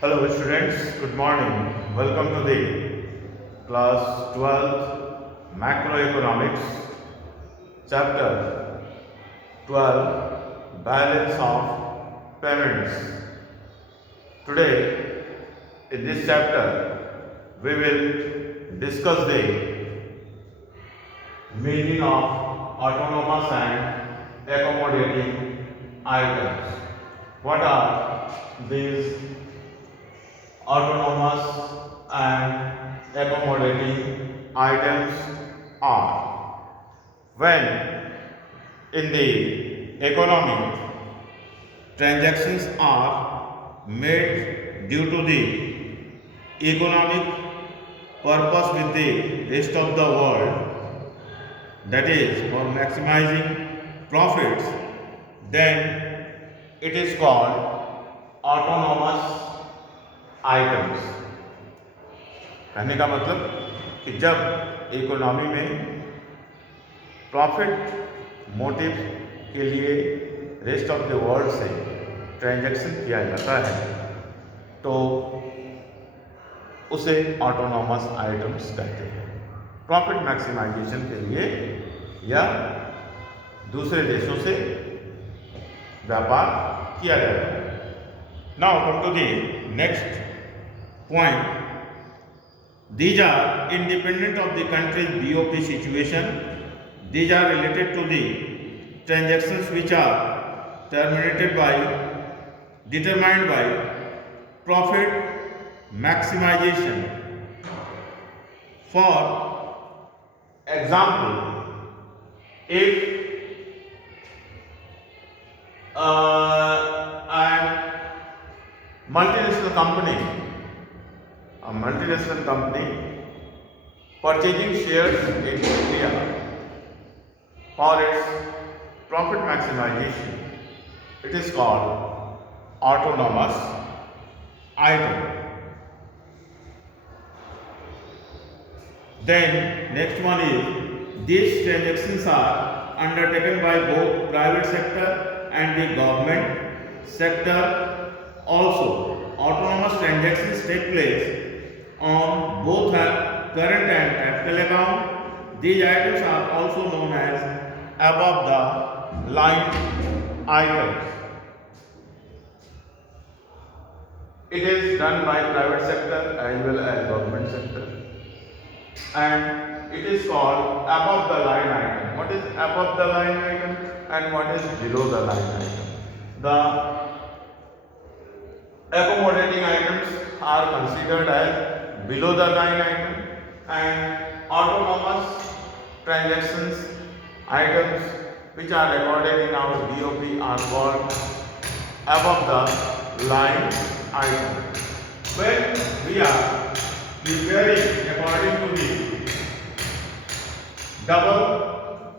Hello students, good morning. Welcome to the class 12th macroeconomics chapter 12 balance of payments. Today in this chapter we will discuss the meaning of autonomous and accommodating items. What are these autonomous and accommodating items are? When in the economy transactions are made due to the economic purpose with the rest of the world, that is for maximizing profits, then it is called autonomous items. कहने का मतलब कि जब economy में profit motive के लिए rest of the world से transaction किया जाता है तो उसे ऑटोनॉमस आइटम्स कहते हैं। प्रॉफिट मैक्सिमाइजेशन के लिए या दूसरे देशों से व्यापार किया जाता है। Now come to the next point. These are independent of the country's BOP situation. These are related to the transactions which are determined by profit maximization. For example, if a multinational company purchasing shares in India for its profit maximization, it is called autonomous item. Then next one is these transactions are undertaken by both private sector and the government sector also. Autonomous transactions take place on both current and capital account. These items are also known as above the line items. It is done by private sector as well as government sector, and it is called above the line item. What is above the line item and what is below the line item? The accommodating items are considered as below the line item, and autonomous transactions items which are recorded in our BOP are called above the line item. When we are preparing according to the double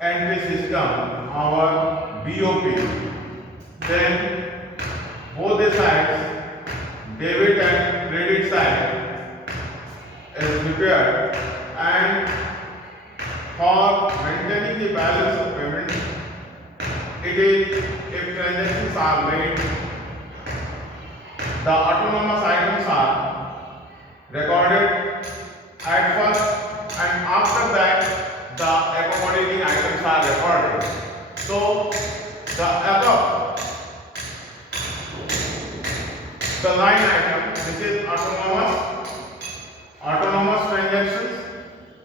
entry system, our BOP, then both the sides, debit and credit side, is prepared, and for maintaining the balance of payment, it is if transactions are made, the autonomous items are recorded at first, and after that the accommodating items are recorded. So the above the line item, this is autonomous transactions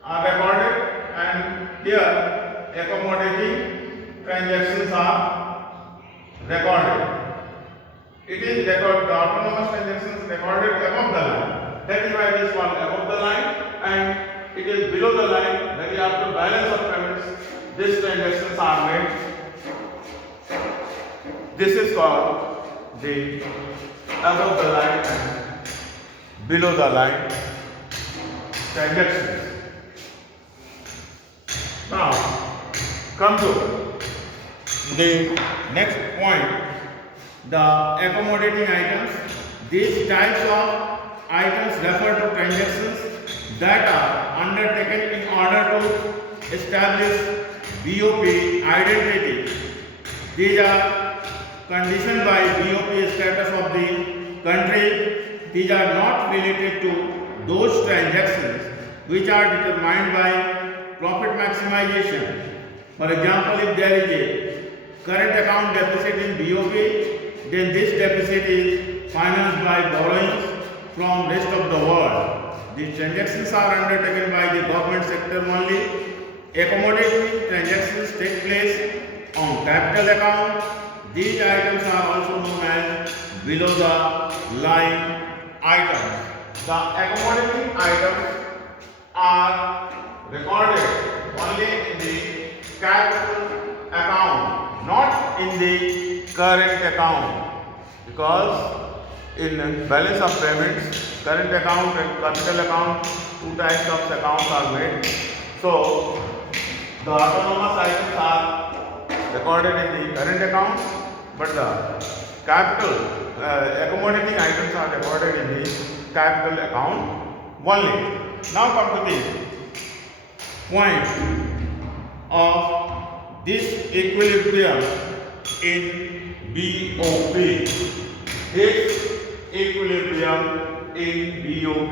are recorded, and here accommodating transactions are recorded. It is recorded, the autonomous transactions recorded above the line. That is why it is called above the line, and it is below the line, that is after balance of payments, these transactions are made. This is called the above the line and below the line transactions. Now, come to the next point, the accommodating items. These types of items refer to transactions that are undertaken in order to establish BOP identity. These are conditioned by BOP status of the country. these are not related to those transactions which are determined by profit maximization. For example, if there is a current account deficit in BOP, then this deficit is financed by borrowings from rest of the world. These transactions are undertaken by the government sector only. Accommodative transactions take place on capital account. These items are also known as below the line items. The accommodating items are recorded only in the capital account, not in the current account, because in balance of payments, current account and capital account, two types of accounts are made. So the autonomous items are recorded in the current account, but the capital accommodating items are recorded in the capital account only. Now come to the point of this equilibrium in BOP. This equilibrium in BOP.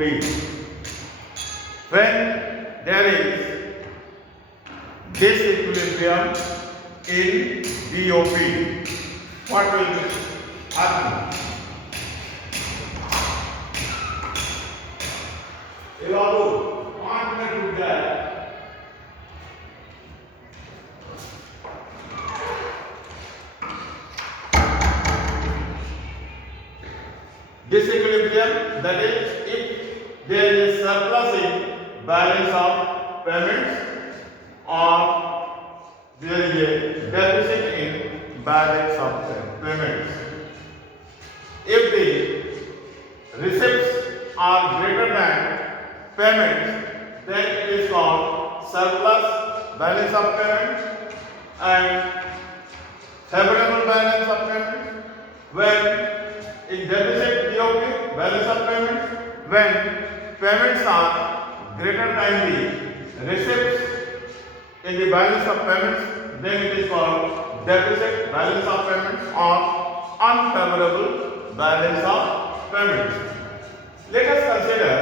When there is disequilibrium in BOP, what will happen? Disequilibrium, that is, if there is surplus in balance of payments or there is a deficit in balance of payments. If the receipts are greater than payments, then it is called surplus balance of payments and favorable balance of payments. When in deficit BOP, balance of payments, when payments are greater than the receipts in the balance of payments, then it is called deficit balance of payments or unfavorable balance of payments. Let us consider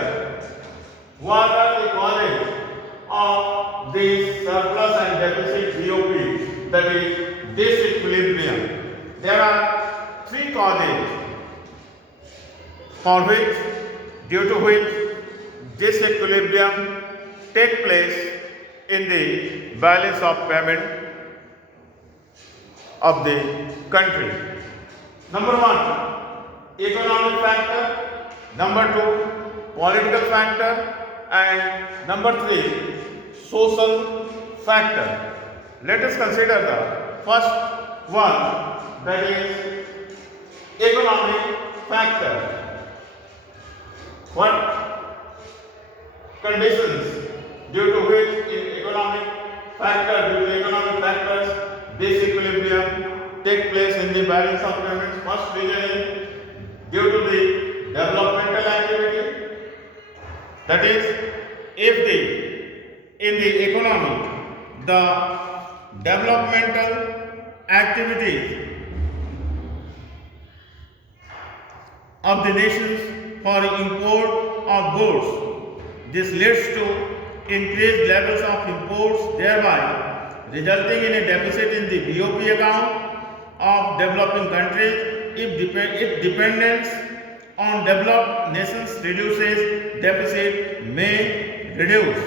what are the causes of this surplus and deficit BOP, that is disequilibrium. There are three causes for which, due to which disequilibrium take place in the balance of payment of the country. Number one, economic factor. Number two, political factor. And number three, social factor. Let us consider the first one, that is economic factor. What conditions due to which due to economic factors, disequilibrium take place in the balance of payments? First reason is due to the developmental activity. That is, if in the economy the developmental activities of the nations for import of goods, this leads to increased levels of imports, thereby resulting in a deficit in the BOP account of developing countries. If dependence on developed nations reduces, deficit may reduce.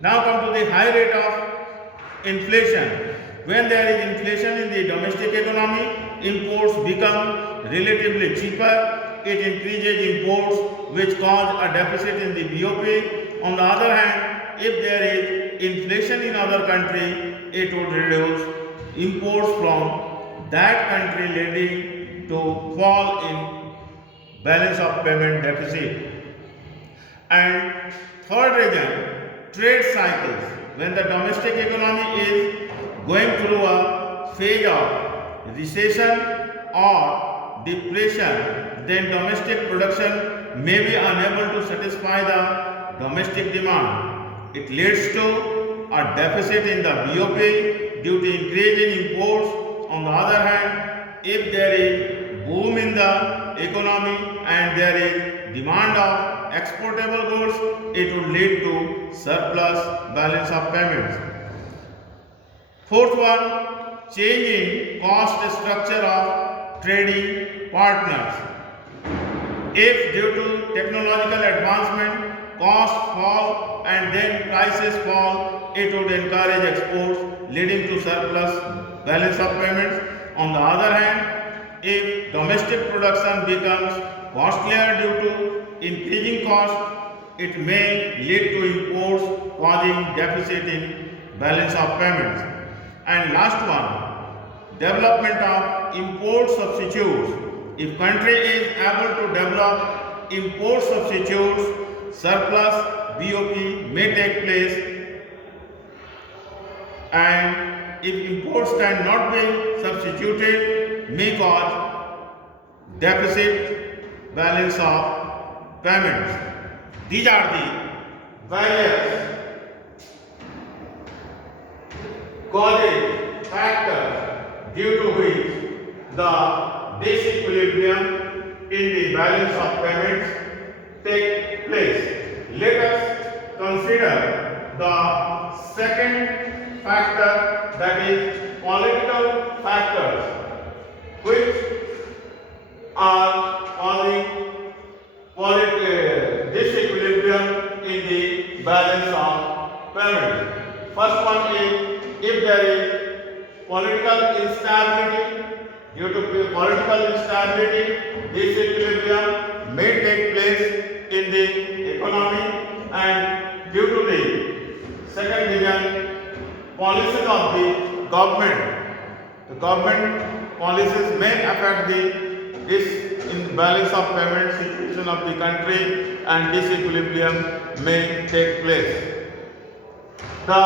Now come to the high rate of inflation. When there is inflation in the domestic economy, imports become relatively cheaper. It increases imports, which cause a deficit in the BOP. On the other hand, if there is inflation in other country, it would reduce imports from that country, leading to fall in balance of payment deficit. And third reason, trade cycles. When the domestic economy is going through a phase of recession or depression, then domestic production may be unable to satisfy the domestic demand. It leads to a deficit in the BOP due to increase in imports. On the other hand, if there is boom in the economy and there is demand of exportable goods, it would lead to surplus balance of payments. Fourth one, change in cost structure of trading partners. If due to technological advancement, costs fall and then prices fall, it would encourage exports, leading to surplus balance of payments. On the other hand, if domestic production becomes costlier due to increasing costs, it may lead to imports, causing deficit in balance of payments. And last one, development of import substitutes. If country is able to develop import substitutes, surplus BOP may take place, and if imports cannot be substituted, may cause deficit balance of payments. These are the various causes, factors due to which the disequilibrium in the balance of payments take place. Let us consider the second factor, that is political factors, which are causing disequilibrium in the balance of payments. First one is if there is political instability. Due to political instability, disequilibrium may take place in the economy, and due to the second reason, policies of the government policies may affect the imbalance of payment situation of the country, and disequilibrium may take place. The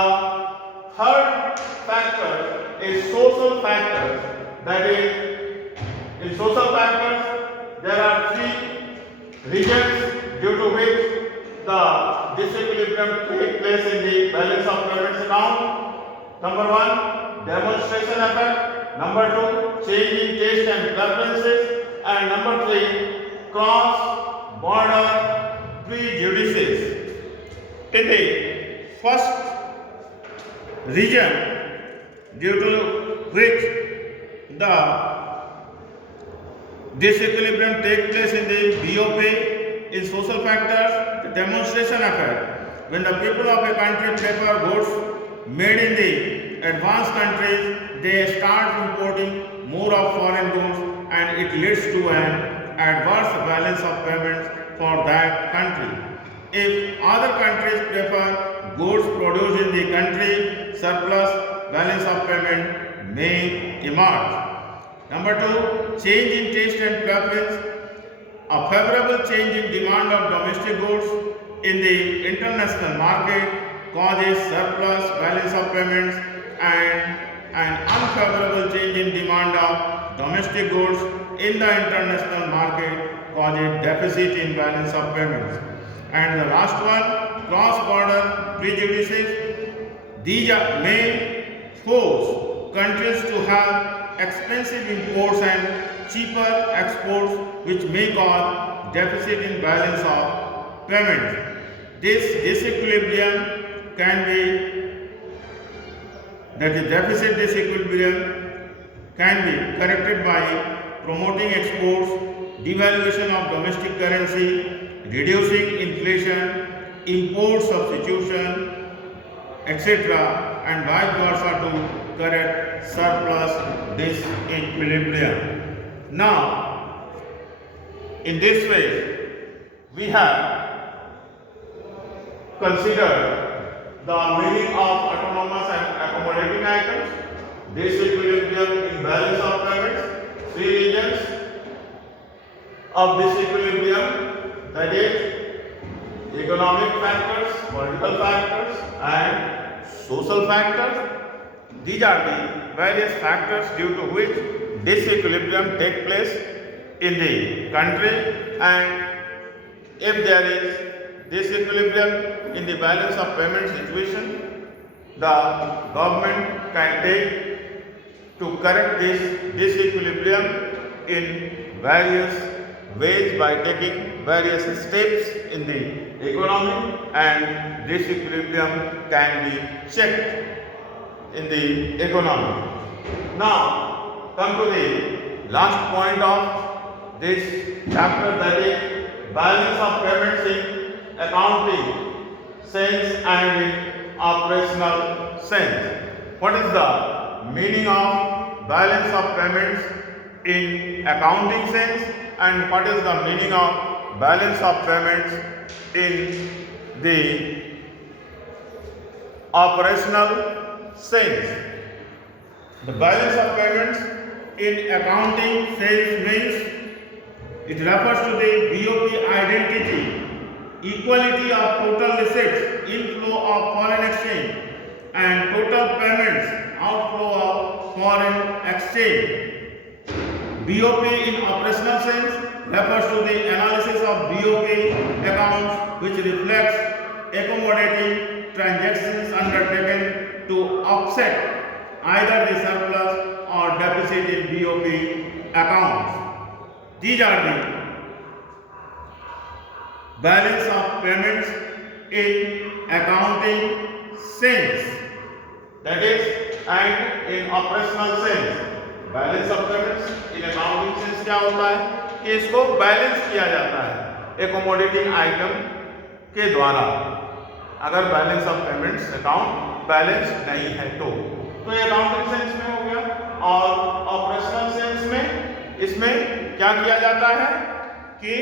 third factor is social factors. That is, in social factors, there are three regions due to which the disequilibrium takes place in the balance of payments account. Number one, demonstration effect. Number two, change in taste and preferences. And number three, cross-border prejudices. In the first region, due to which the disequilibrium takes place in the BOP, in social factors, the demonstration effect. When the people of a country prefer goods made in the advanced countries, they start importing more of foreign goods, and it leads to an adverse balance of payments for that country. If other countries prefer goods produced in the country, surplus balance of payment may emerge. Number two, change in taste and preference. A favorable change in demand of domestic goods in the international market causes surplus balance of payments, and an unfavorable change in demand of domestic goods in the international market causes deficit in balance of payments. And the last one, cross-border prejudices. These may force countries to have expensive imports and cheaper exports, which may cause deficit in balance of payments. This disequilibrium can be, that is deficit disequilibrium can be corrected by promoting exports, devaluation of domestic currency, reducing inflation, import substitution, etc., and vice versa to correct surplus disequilibrium. Now, in this way, we have considered the meaning of autonomous and accommodating items, disequilibrium in balance of payments, three regions of disequilibrium, that is economic factors, political factors, and social factors. These are the various factors due to which disequilibrium takes place in the country, and if there is disequilibrium in the balance of payment situation, the government can take to correct this disequilibrium in various ways by taking various steps in the economy, and this equilibrium can be checked in the economy. Now come to the last point of this chapter, that is balance of payments in accounting sense and in operational sense. What is the meaning of balance of payments in accounting sense, and what is the meaning of balance of payments in the operational sense? The balance of payments in accounting sense means it refers to the BOP identity, equality of total receipts, inflow of foreign exchange, and total payments, outflow of foreign exchange. BOP in operational sense refers to the analysis of BOP accounts which reflects accommodating transactions undertaken to offset either the surplus or deficit in BOP accounts. These are the balance of payments in accounting sense, that is, and in operational sense. Balance of payments in accounting sense क्या होता है कि इसको balance किया जाता है accommodating item के द्वारा। अगर balance of payments account balance नहीं है तो ये अकाउंटिंग सेंस में हो गया। और ऑपरेशनल सेंस में इसमें क्या किया जाता है कि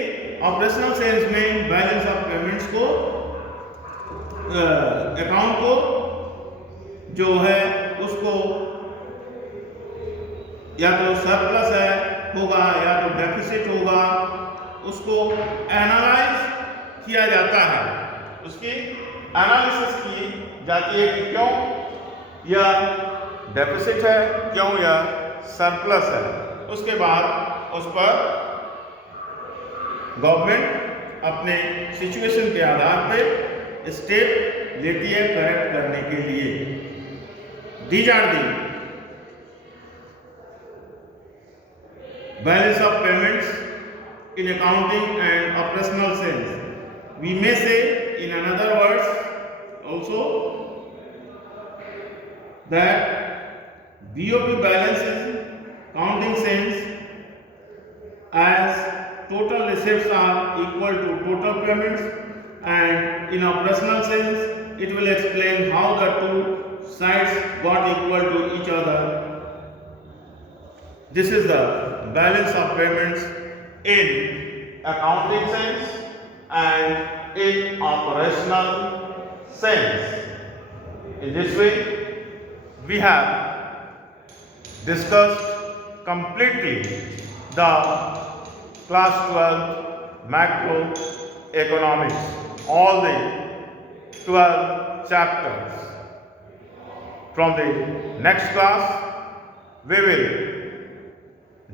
ऑपरेशनल सेंस में बैलेंस ऑफ पेमेंट्स को अकाउंट को जो है उसको या तो सरप्लस है होगा या तो डेफिसिट होगा, उसको एनालाइज किया जाता है, उसकी एनालिसिस की जाती है कि क्यों यह डेफिसिट है, क्यों यह सरप्लस है। उसके बाद उस पर गवर्नमेंट अपने सिचुएशन के आधार पे स्टेप लेती है करेक्ट करने के लिए। These are the balance of payments in accounting and operational sense. We may say in another words also that BOP balance is accounting sense as total receipts are equal to total payments, and in operational sense it will explain how the two sides got equal to each other. This is the balance of payments in accounting sense and in operational sense. In this way, we have discussed completely the class 12 macroeconomics, all the 12 chapters. From the next class, we will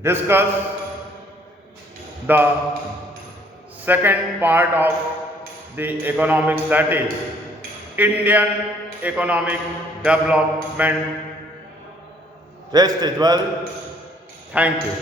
discuss the second part of the economics, that is Indian economic development. Rest is well. Thank you.